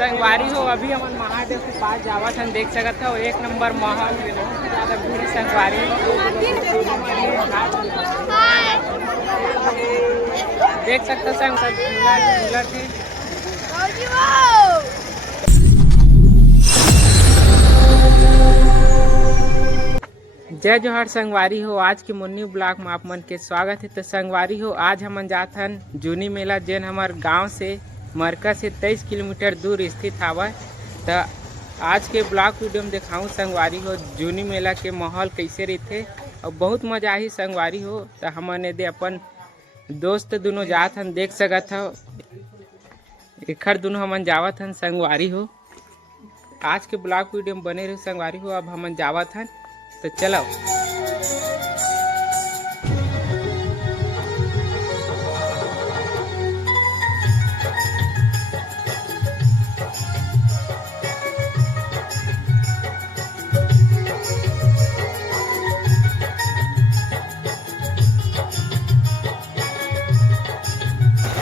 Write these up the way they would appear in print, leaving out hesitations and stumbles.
संगवारी हो अभी हम महादेव के पास जावत हम देख सकते हो। एक नंबर महल में बहुत ज़्यादा भीड़ संगवारी हो देख सकते हो। संग सब झूला थे। जय जोहर संगवारी हो। आज के मुन्नी ब्लॉक में आप मन के स्वागत है। तो संगवारी हो आज हम जात हन जूनी मेला जेन हमार गांव से मरकज से 23 किलोमीटर दूर स्थित हवा। तो आज के ब्लॉक वीडियो में दिखाऊँ संगवारी हो जूनी मेला के माहौल कैसे रहते और बहुत मजा आई संगवारी हो। तो हमने दे अपन दोस्त दोनों जात हन देख सकत हो। एखर दोनों हमन जावत हन संगवारी हो। आज के ब्लॉक वीडियो में बने रहे संगवारी हो। अब हमन जावत हन तो चलो।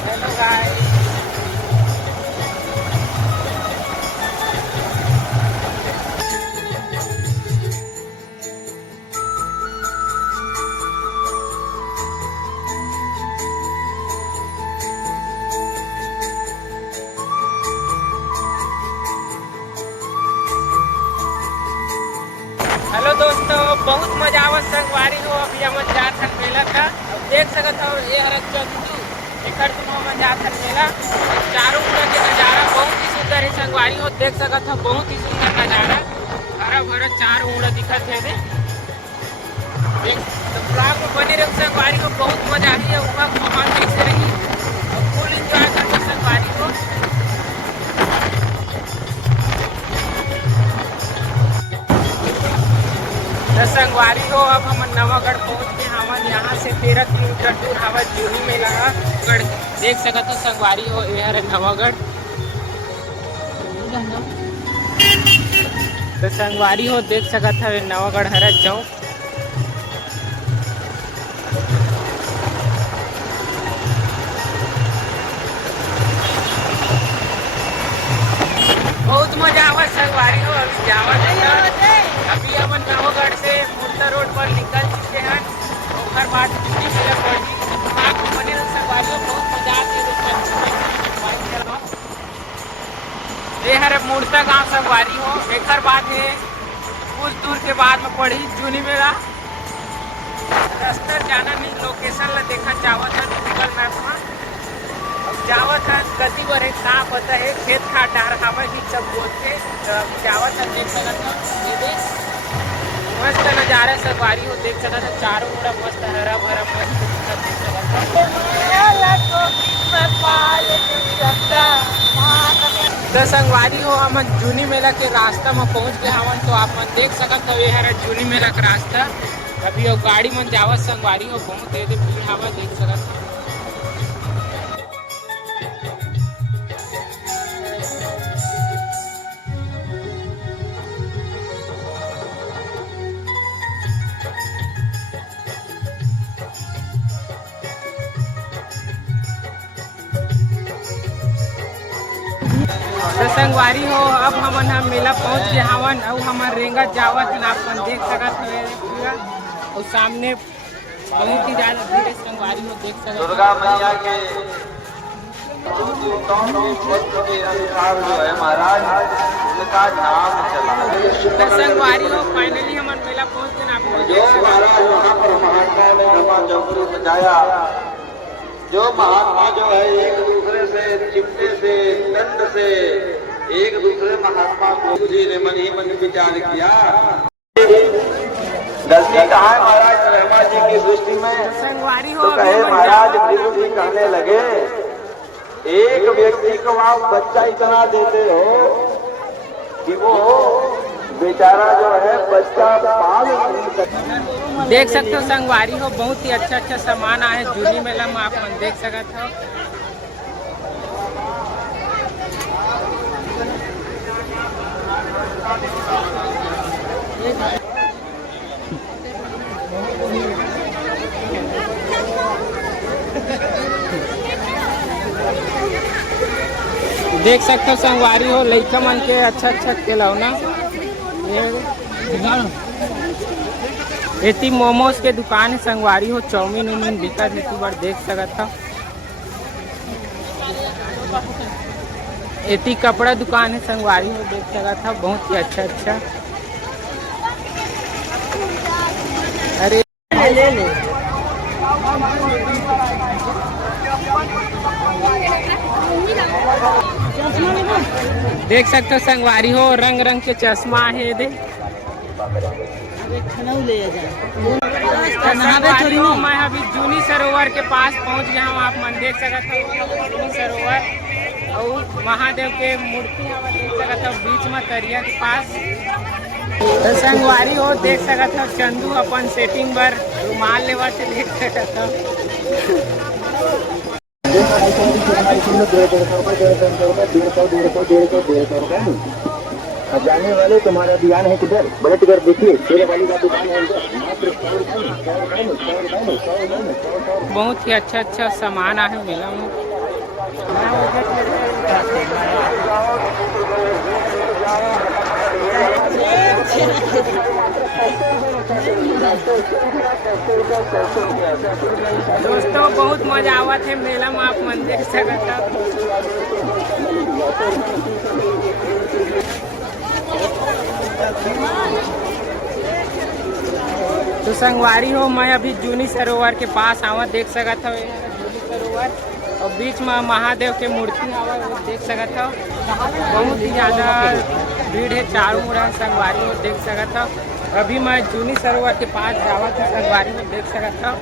हेलो गाइस, हेलो दोस्तों, बहुत मजा आवत संगवारी हो। अभी हम जात हन मेला का देख सकत हो। ये हर चंदू एकर तुम हम जात हन मेला। चारों ओर के नज़ारा बहुत ही सुंदर है संगवारी हो। देख सकत हो बहुत ही सुंदर नज़ारा, हरा भरा चारों ओर दिखत है। देख तो ब्लॉग में बने रहे संगवारी हो। बहुत मजा आई है। वहाँ माहौल कैसे रही फुल इंजॉय करते संगवारी हो। तो संगवारी हो अब हम नवागढ़ पहुँच के हमन यहाँ से 13 किलोमीटर दूर हवा जूनी मेला गढ़ देख सकते हो संगवारी हो। यह है नवागढ़। तो संगवारी हो देख सकते हो नवागढ़ हरा चौक। बहुत मजा आवत संगवारी हो। अभी जावत अभी हम नवागढ़ से मुर्दा रोड पर निकल चुके हैं। और बाद जूनी मेला पड़ी आपको बने संगवारी हो। बहुत मजा आती है। ये हर मुर्दा गाँव संगवारी हो। एक बात है कुछ दूर के बाद में पड़ी जूनी मेला। रास्ते जाना नहीं, लोकेशन ला देखा जावत है गूगल मैप में। जावत है गति बर है कहाँ पता है खेत खाट डार हवा भी सब बोलते। तो जावत है देख सकते हो। ये मस्त नज़ारा संगवारी हो देख सकते हो। चारों ओर मस्त हरा भरा मस्त देख सकते हो। तो संगवारी हो हम जूनी मेला के रास्ता में पहुंच गए हवन। तो आप मन देख सकते हो ये है जूनी मेला का रास्ता। अभी वो गाड़ी मन जावत संगवारी हो बहुत दे भीड़ हवा देख सकते हो। तो संगवारी हो अब हमन हम मेला पहुंच गए हवन। और हमार रेंगा जावत आप देख सकत हो। और सामने बहुत ही ज्यादा भीड़ है संगवारी हो देख सकते हो। दुर्गा मैया के जो है महाराज उनका नाम चला। तो संगवारी हो फाइनली हमन मेला पहुंच गए आपको जो महाराज वहाँ पर महात्मा ने धर्मा चौकड़ी बजाया। जो महात्मा जो है एक दूसरे से चिमटे से दंड से एक दूसरे महात्मा को जी ने मन ही मन विचार किया। गलती कहाँ है महाराज ब्रह्मा जी की सृष्टि में। संगवारी हो तो कहे महाराज भृगु जी कहने लगे एक व्यक्ति को आप बच्चा इतना देते हो कि वो बेचारा जो है बच्चा पाल नहीं सकता। देख सकते हो संगवारी हो बहुत ही अच्छा सामान आए जूनी मेला में आप मन देख सकते हो। देख सकते हो संगवारी हो लइका मन के अच्छा अच्छा खिलौना। एती मोमोज के दुकान है संगवारी हो, चाउमीन उमीन बिकत है, तू बार देख सकत हो। एती कपड़ा दुकान है संगवारी हो, देख सकत हो, बहुत ही अच्छा अच्छा। अरे ले ले देख सकते हो संगवारी हो, रंग रंग के चश्मा है दे। संगवारी हो मैं अभी जूनी सरोवर के पास पहुंच गया हूँ। आप मन देख सकते हो जूनी सरोवर और महादेव के मूर्ति देख सकते हो बीच में तरिया के पास। तो संगवारी हो देख सकते हो चंदू अपन सेटिंग बर रुमाल लेवा से देख सकते हो। जाने वाले तुम्हारा ध्यान है किधर, बैठ कर देखिए शेरे वाली का दुकान है। बहुत ही अच्छा अच्छा सामान है मेला में। दोस्तों बहुत मजा आवत है मेला में, आप मन देख सकते हो। तो संगवारी हो मैं अभी जूनी सरोवर के पास आवा, देख सकते हो जूनी सरोवर और बीच में महादेव के मूर्ति आवा वो देख सकते हो। बहुत ही ज़्यादा भीड़ है चारों मुड़ा संगवारी हो देख सकते हो। अभी मैं जूनी सरोवर के पास जावा था संगवारी में देख सकता हूँ।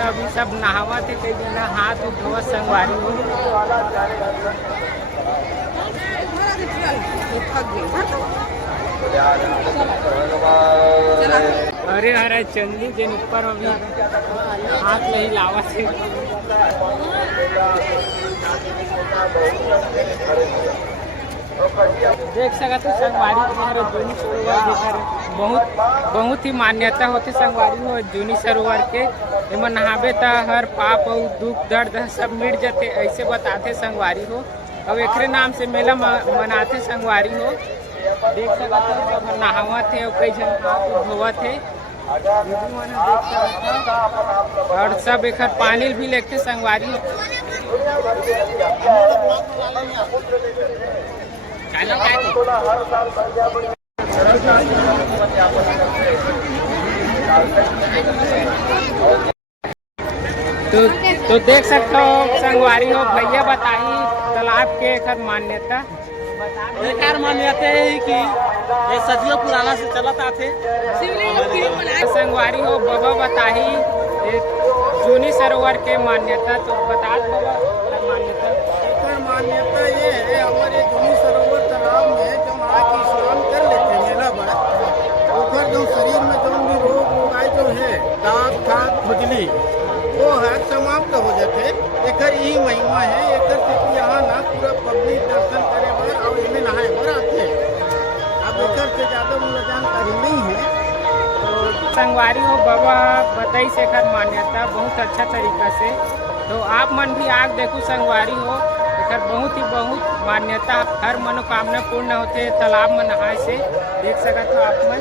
अभी सब नहावा थे, कई जना हाथ धोवा संगवारी हो। अरे अरे चंदू जिन ऊपर अभी हाथ नहीं लावा थे। देख सकते हो संगवारी तुम्हारे जूनी सरोवर देख बहुत ही मान्यता होती संगवारी हो जूनी सरोवर के। एम नहाबे तो हर पाप और दुख दर्द सब मिट जाते ऐसे बताते संगवारी हो। अब एक नाम से मेला मनाते संगवारी हो। देख सकते हो सब नहावा थे और कई जन हाथ धोवा थे और सब एक पानी भी लेते संगवारी हो। तो देख सकते हो संगवारी हो भैया बताई तालाब के एक मान्यता। बेकार मान्यता है कि ये सदियों पुराना से चलत आते। संगवारी हो बाबा बताही जूनी सरोवर के मान्यता, तो बता दो मान्यता ये है हमारे जूनी सरोवर तालाब में जब आके स्नान कर लेते हैं मेला बड़ा ऊपर जो शरीर में जो भी रोग आए जो है दांत खाद खुजली वो है समाप्त हो जाते। एक यही महिमा है एक यहाँ ना पूरा पब्लिक दर्शन करे बर और इनमें नहाए बर आते। अब एक से ज़्यादा मुझे जानकारी नहीं है। तो संगवारी हो बाबा बताई से कर मान्यता बहुत अच्छा तरीका से। तो आप मन भी आग देखो संगवारी हो एक बहुत मान्यता हर मनोकामना पूर्ण होते तालाब में नहाए से देख सकते हो आप मन।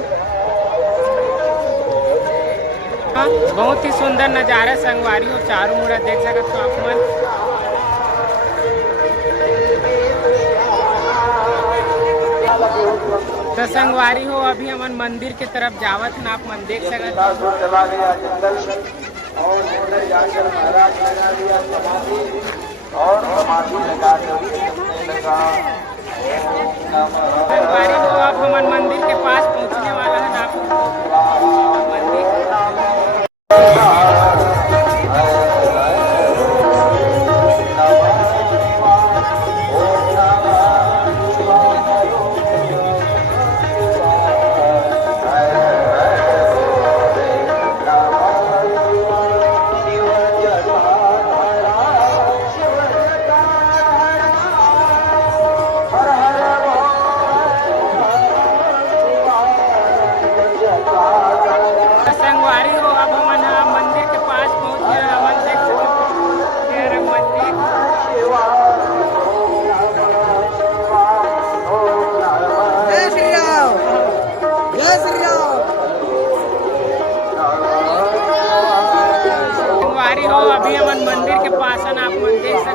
बहुत ही सुंदर नज़ारा संगवारी हो चारों मुड़ा देख सकते हो आप मन। तो संगवारी हो अभी हमन मंदिर के तरफ जावत ना, आप मन देख सकते हो। चला गया जंगल और उधर जाकर महाराज लगा दिया समाधि और समाधि लगा लगा। संगवारी हो अब हमन मंदिर के पास पहुंचने वाला है ना, आप मंदिर संगवारी हो अब हमन मंदिर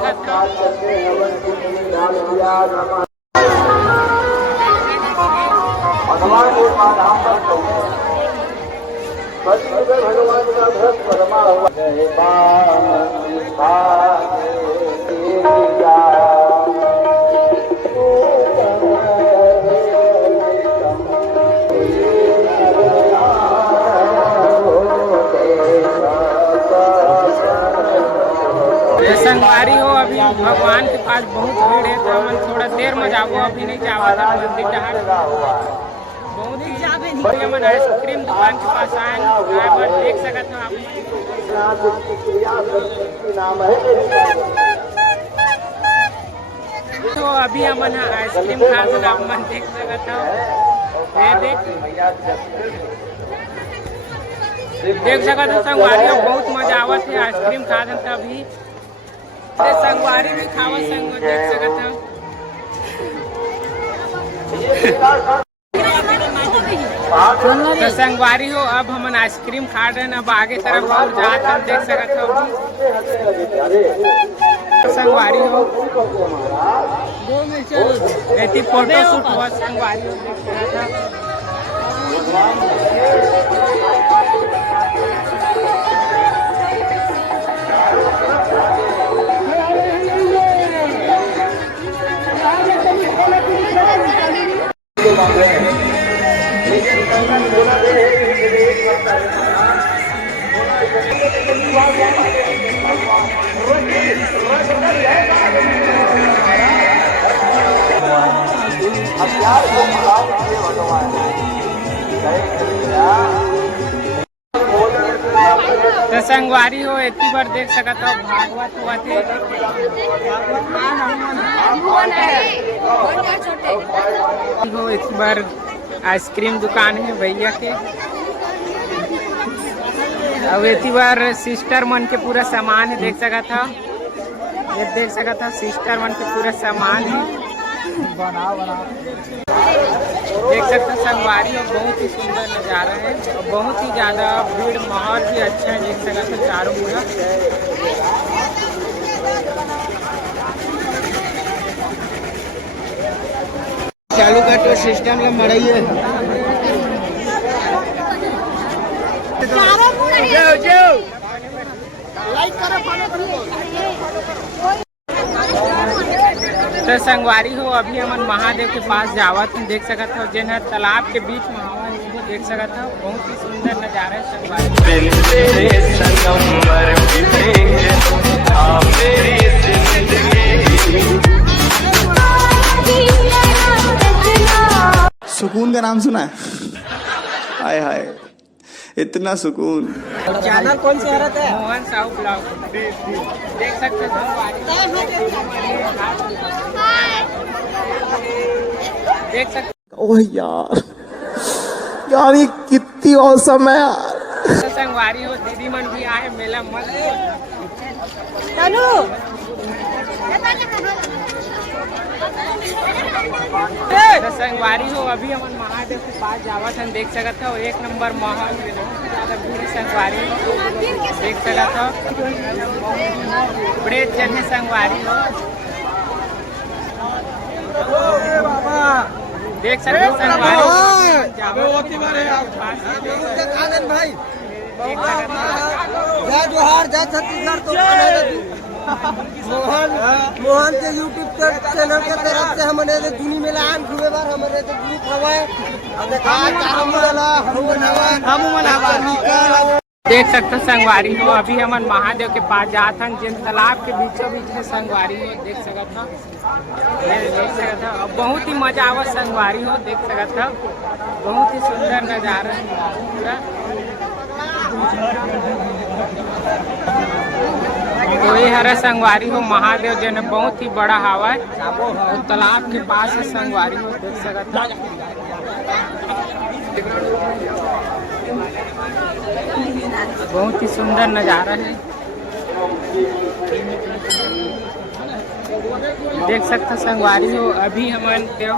सकत हो। भगवान का भक्त परमा हुआ संगवारी हो अभी भगवान के पास बहुत भीड़ है, तो हम थोड़ा देर में जाबो, अभी नहीं जावा था मंदिर डहार। बहुत ही हम आइसक्रीम दुकान के पास आए देख सकते हो आप। तो अभी हम आइसक्रीम खा कर आप मन देख सकते हो। देख सकते हो संगवारी हो बहुत मजा आवत है आइसक्रीम खा दें तभी संगवारी में खावा संग देख सकते हो। तो संगवारी हो अब हम आइसक्रीम खा रहे हैं, अब आगे तरफ और जाते हम देख सकते हो। संगवारी हो ऐसी फोटो शूट हुआ संगवारी हो देख सकते हो। तो संगवारी हो इतनी बार देख सकत हो भागवत हुआ थे हो इतनी बार आइसक्रीम दुकान है भैया के। अब इतनी बार सिस्टर मन के पूरा सामान है देख सकत हो। ये देख सकत हो सिस्टर मन के पूरा सामान है देख सकते हो संगवारी और बहुत ही सुंदर नज़ारा है और बहुत ही ज़्यादा भीड़ माहौल भी अच्छा है देख सकते हो चारों पूरा। चालू का तो सिस्टम में मड़ाई है। तो संगवारी हो अभी हम महादेव के पास जावत देख सकते हो जिन तालाब के बीच में हवा है वो देख सकते हो। बहुत ही सुंदर नज़ारा है संगवारी। सुकून का नाम सुना है? हाय हाय इतना सुकून। चैनल कौन सी हरत है? मोहन साहू ब्लॉग देख सकते हो देख सकते। ओह यार यार ये कितनी औसम है यार। तो संगवारी हो दीदी मन भी आए मेला मस्त। तो संगवारी हो अभी हम महादेव के पास जावत हम देख सकते हो। एक नंबर माहौल में बहुत ज़्यादा भीड़ संगवारी देख सकते हो। बड़े जन है संगवारी हो देख सकते हो संगवारी भाई जय जोहार जय छत्तीसगढ़। तो मोहन के यूट्यूब चैनल के तरफ से हमने जूनी मेला आन घूमे बार हमारे तो ग्रुप हवाए देख सकते संगवारी हो अभी हम महादेव के पास जाते हैं जिन तालाब के बीचों बीच में संगवारी हो देख सकते हो। देख सकते हो बहुत ही मजा आवा संगवारी हो देख सकते हो। बहुत ही सुंदर नज़ारा है पूरा। तो ये हरा संगवारी हो महादेव जो है बहुत ही बड़ा हवा है तो तालाब के पास है संगवारी हो देख सकते हो। बहुत ही सुंदर नज़ारा है। देख सकते संगवारी हो अभी हमन देख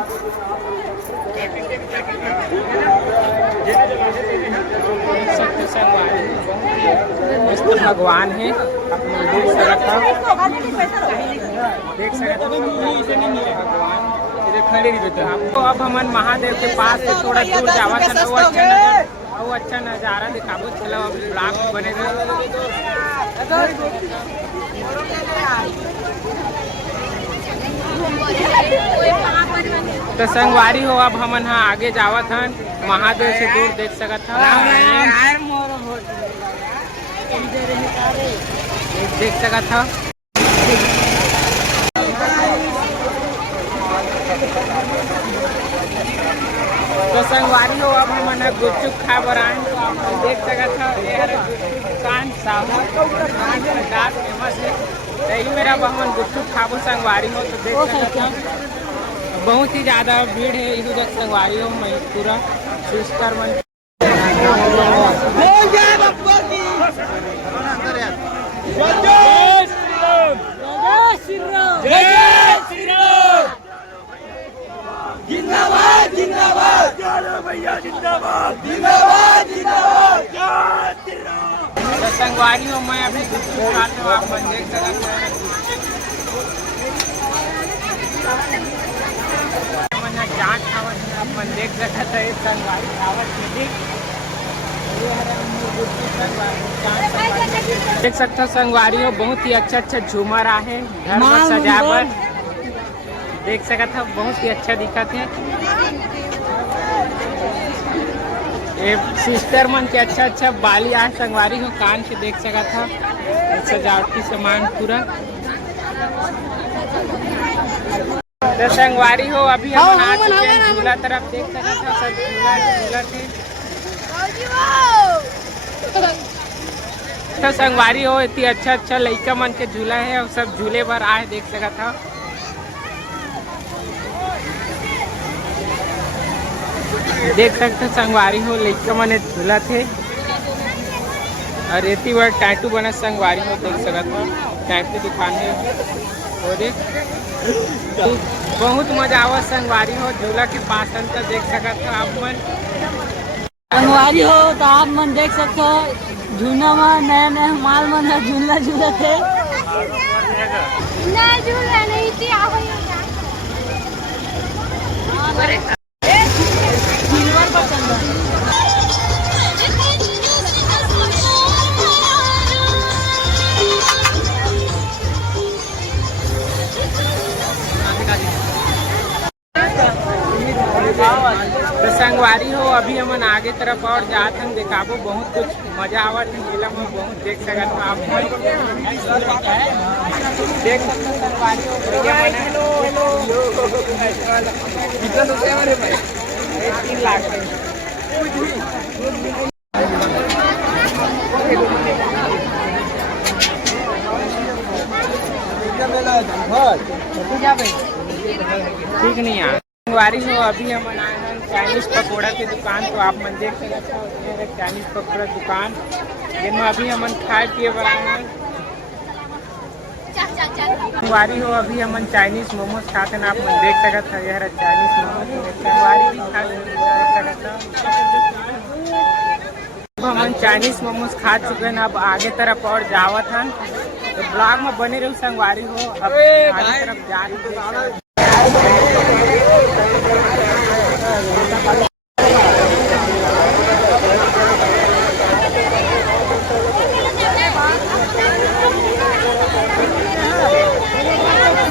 सकते संगवारी मस्त भगवान है अपने देख सकते भगवान आपको अब हमन महादेव के पास से थोड़ा दूर जावा था वो अच्छा नज़ारा दिखाबो चलो अब ब्लॉग में बने रहे। तो संगवारी हो अब हमन हाँ आगे जावत हन महादेव से दूर देख सकत हन देख सकत हन तो संगवारी हो अब हमन गुपचुप खा बर आए तो आप देख सकत हो ये दुकान साहब दुकान फेमस है यही मेरा हमन गुपचुप खाबो संगवारी हो तो देख सकत हो बहुत ही ज़्यादा भीड़ है इधर संगवारी हो मैं पूरा सिस्टर मन जिंदाबाद जिंदाबाद भैया जिंदाबाद जिंदाबाद जिंदाबाद। तो संगवारी हो मैं अभी गुपचुप खाते हो आप मन देख सकते हो जाट खावत आप मन देख सकते है संगवारी खावत देख सकते हो संगवारी हो बहुत ही अच्छा झूमर आहे घर में सजावट देख सकत हो बहुत ही अच्छा दिखत है ये सिस्टर मन के अच्छा बाली आज संगवारी हो कान से देख सकत हो सजावटी सामान पूरा। तो संगवारी हो अभी हम आ चुके हैं झूला तरफ देख सकत हो सब झूला थे तो संगवारी हो इतनी अच्छा लइका मन के झूला है और सब झूले पर आए देख सकत हो देख सकते संगवारी हो लइका मन झूला थे और इतनी बड़ा टैटू बना संगवारी हो देख सकते हो टैटू दुकान है और बहुत मजा आवा संगवारी हो झूला के पास अंतर देख सकते हो आप मन संगवारी हो तो आप मन देख सकते हो झूला में नया माल मन है झूला थे नहीं थी सिल्वर पर चल रहा है। तो संगवारी हो अभी हमन आगे तरफ और जात हम दिखाबो बहुत कुछ मजा आवत है मेला में बहुत देख सकत हो आप देख सकते संगवारी हो कितना रुपया हमारे भाई 3 लाख ठीक नहीं यार संगवारी हो अभी हम आए हैं चाइनीज पकौड़ा की दुकान तो आप मन देख सकते हो चाइनीज पकौड़ा दुकान जिनमें अभी हम खाए पिए बनाए हैं संगवारी हो अभी हम चाइनीज मोमोज खाते हैं आप मन देख सकते हो यह चाइनीज मोमोज संगवारी भी खा देख सकते हो हम चाइनीज मोमोज खा चुके हैं अब आगे तरफ और जावत हैं तो ब्लॉग में बने रहो संगवारी हो अब आगे तरफ जा रही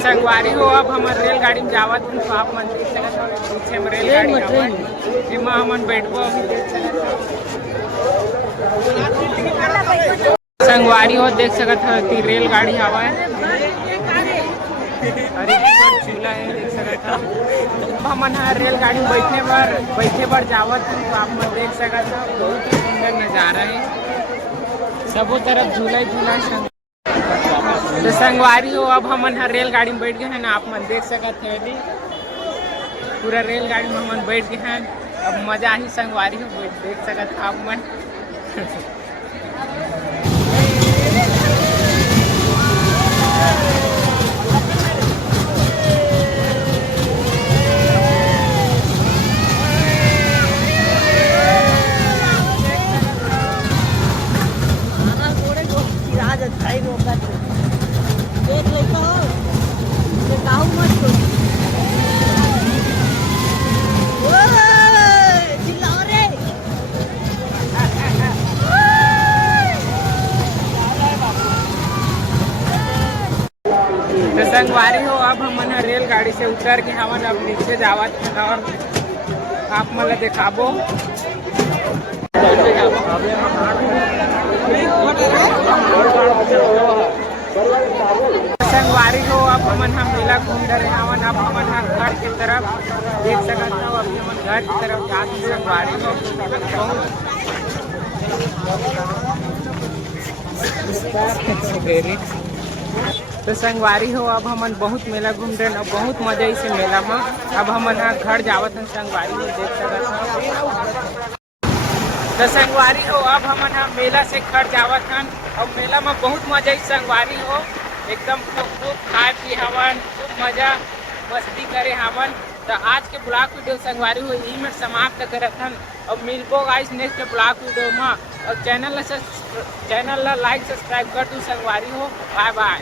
संगवारी हो अब हमारे रेलगाड़ी में जावत हैं तो आप मन देख सकते हो पीछे में रेलगाड़ी जिसमें हमन बैठबो अभी देख सकते हो संगवारी हो देख सकते हो कि रेलगाड़ी हवा है अरे चूल्हा है देख सकते हो हमन रेलगाड़ी में बैठे बर जावत हैं तो आप मन देख सकते हो बहुत ही सुंदर नज़ारा है सबों तरफ झूला झूला तो संगवारी हो अब हमन रेलगाड़ी में बैठ गए हैं ना आप मन देख सकते हैं पूरा रेलगाड़ी में हमन बैठ गए हैं अब मजा ही संगवारी हो देख सकते आप मन से उतर के हमन अब नीचे जावत हन और आप मन ला दिखाबो। संगवारी हो अब हमन हम मेला घूम रहे हवन। अब हमन घर की तरफ देख सकत हो, अभी हमन घर की तरफ जाते संगवारी हो। तो संगवारी हो अब हमन बहुत मेला घूम रहे और बहुत मजा इसे मेला में। अब हमन घर जावत हन संगवारी हो, देख सकत हो। तो संगवारी हो अब हमन मेला से घर जावत हन और मेला में बहुत मजा इस संगवारी हो, एकदम खूब खाए पी हमन, खूब मजा मस्ती करे हमन। तो आज के ब्लॉग वीडियो संगवारी हो यही में समाप्त करत हन और मिलबो गाइस नेक्स्ट ब्लॉग वीडियो में। और चैनल ला लाइक सब्सक्राइब कर दू संगवारी हो। Bye bye.